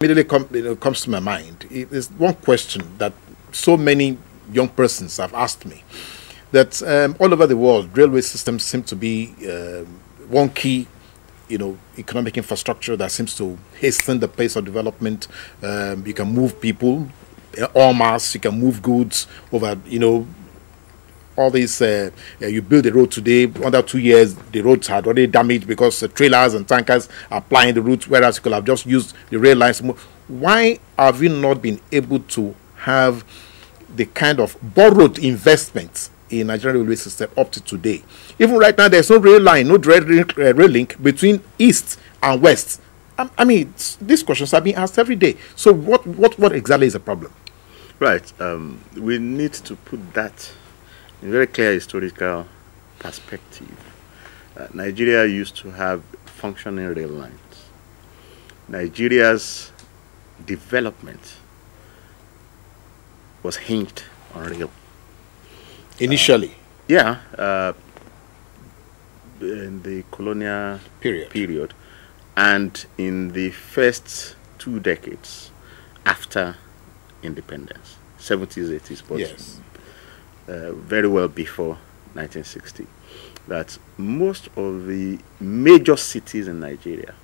Immediately comes to my mind. It is one question that so many young persons have asked me, that all over the world, railway systems seem to be one key, economic infrastructure that seems to hasten the pace of development. You can move people en masse, you can move goods over, all these, you build a road today, under 2 years, the roads had already damaged because trailers and tankers are plying the route, whereas you could have just used the rail lines. Why have we not been able to have the kind of borrowed investments in Nigerian railway system up to today? Even right now, there's no rail line, no direct rail link between east and west. I mean, these questions are being asked every day. So what exactly is the problem? Right. We need to put that in very clear historical perspective. Nigeria used to have functioning rail lines. Nigeria's development was hinged on rail. Initially? In the colonial period and in the first 2 decades after independence, 70s, 80s, but yes. Very well before 1960, that most of the major cities in Nigeria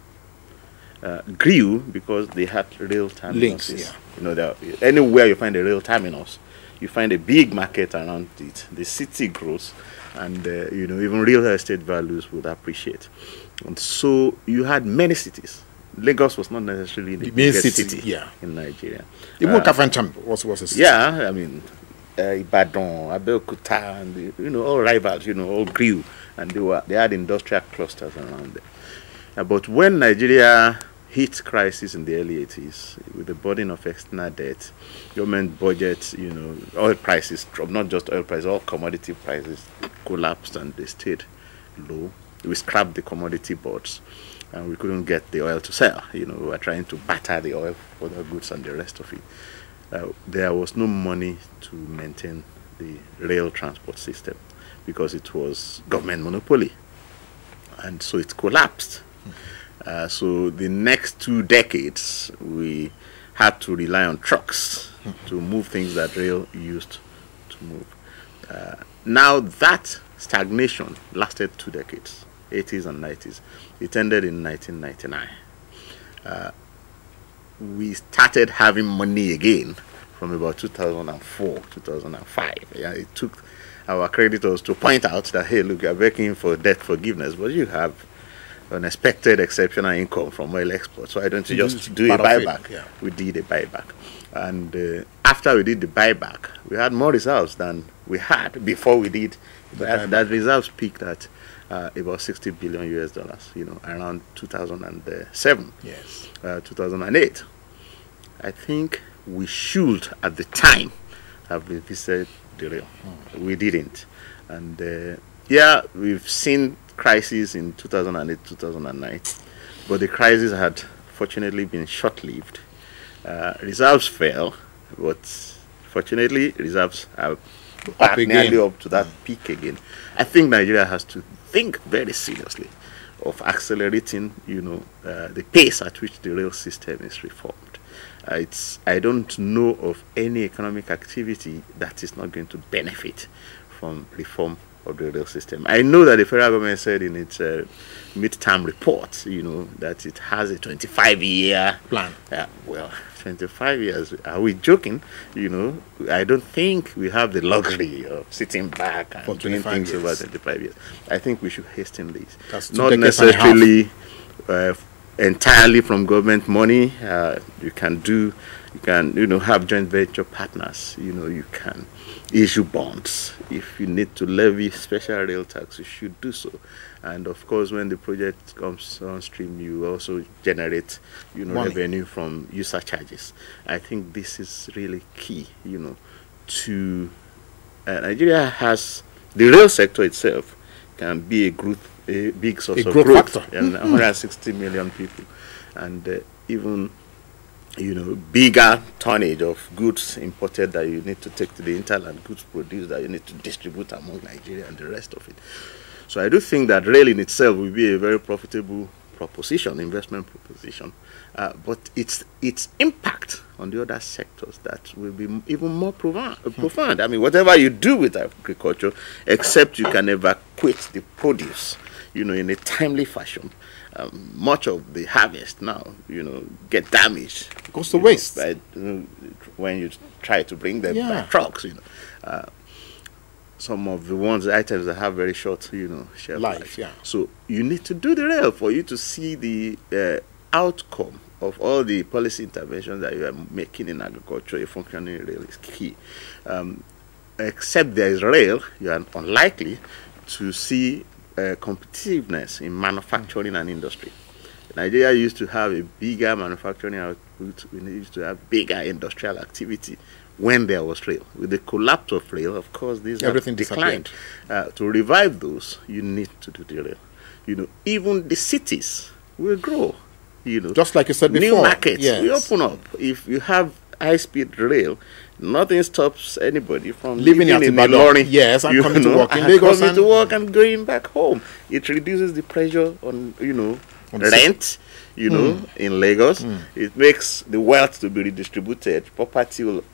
grew because they had rail terminals. Links, anywhere you find a rail terminus, you find a big market around it. The city grows, and even real estate values would appreciate. And so you had many cities. Lagos was not necessarily the biggest city in Nigeria. Even Kafanchan was a city. Yeah, I mean, Ibadan, Abeokuta, and all rivals, all grew, and they had industrial clusters around there. But when Nigeria hit crisis in the early 80s with the burden of external debt, government budget, oil prices dropped, not just oil prices, all commodity prices collapsed and they stayed low. We scrapped the commodity boards and we couldn't get the oil to sell. We were trying to barter the oil for the goods and the rest of it. There was no money to maintain the rail transport system because it was government monopoly, and so it collapsed. So the next 2 decades, we had to rely on trucks to move things that rail used to move. Now that stagnation lasted 2 decades, 80s and 90s. It ended in 1999. We started having money again from about 2004, 2005. It took our creditors to point out that, hey, look, you're begging for debt forgiveness, but you have unexpected exceptional income from oil exports. So why don't you just do a buyback? We did a buyback. And after we did the buyback, we had more reserves than we had before we did. That reserves peaked at about $60 billion US, around 2007, 2008. I think we should, at the time, have revisited the rail. We didn't. And we've seen crises in 2008, 2009, but the crisis had fortunately been short-lived. Reserves fell, but fortunately reserves are back nearly up to that peak again. I think Nigeria has to think very seriously of accelerating, the pace at which the rail system is reformed. I don't know of any economic activity that is not going to benefit from reform of the rail system. I know that the federal government said in its mid-term report, that it has a 25-year plan. 25 years. Are we joking? I don't think we have the luxury of sitting back and doing things over 25 years. I think we should hasten this. That's not necessarily entirely from government money. You can have joint venture partners. You can issue bonds. If you need to levy special rail tax, you should do so. And of course, when the project comes on stream, you also generate, revenue from user charges. I think this is really key, to Nigeria has the rail sector itself can be a big source of growth factor. And 160 million people, and even bigger tonnage of goods imported that you need to take to the interland, goods produced that you need to distribute among Nigeria and the rest of it. So I do think that rail in itself will be a very profitable proposition, investment proposition, but its impact on the other sectors that will be even more profound. I mean, whatever you do with agriculture, except you can evacuate the produce, in a timely fashion, much of the harvest now, get damaged. It goes to waste. By, when you try to bring them by trucks, some of the items that have very short, shelf life. Yeah. So you need to do the rail for you to see the outcome of all the policy interventions that you are making in agriculture. A functioning rail is key. Except there is rail, you are unlikely to see competitiveness in manufacturing and industry. Nigeria used to have a bigger manufacturing output. We used to have bigger industrial activity when there was rail. With the collapse of rail, of course, everything declined. To revive those, you need to do the rail. Even the cities will grow. Just like you said before. New markets will open up. If you have high-speed rail, nothing stops anybody from living in Ilorin. Yes, I'm coming to work in Lagos. Coming to work and going back home. It reduces the pressure on, rent, in Lagos. It makes the wealth to be redistributed. Property will,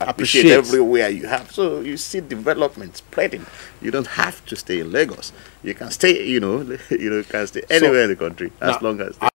appreciate everywhere you have. So you see development spreading. You don't have to stay in Lagos. You can stay, you can stay anywhere in the country as long as.